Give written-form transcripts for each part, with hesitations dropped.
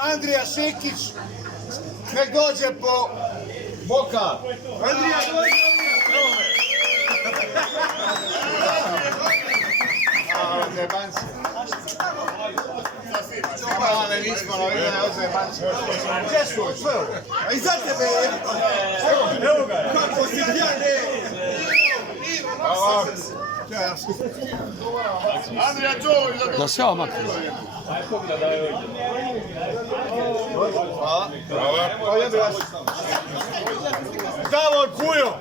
Andrija Šikić, nek dođe po bokal. Andrija, dođe! Zebanci. Ale nismo novine od zebanci. Gdje su? Sve ovo? A iza tebe je. Evo ga je. Kako si pijane? Andrija, čuvaj. Da se omakne. Davor Kujo.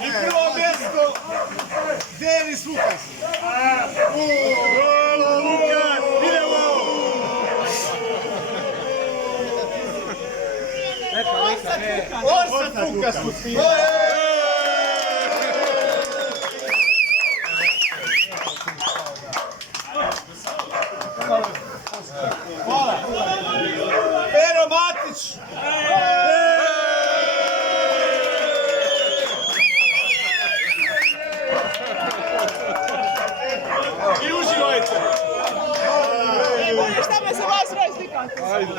I prvo mjesto Denis Lukas. Bravo Lukas, idemo! Orsat Lukas u svijetu. Hvala. Pero Matić. I uživajte! Šta me se vas razlikate? Ajde,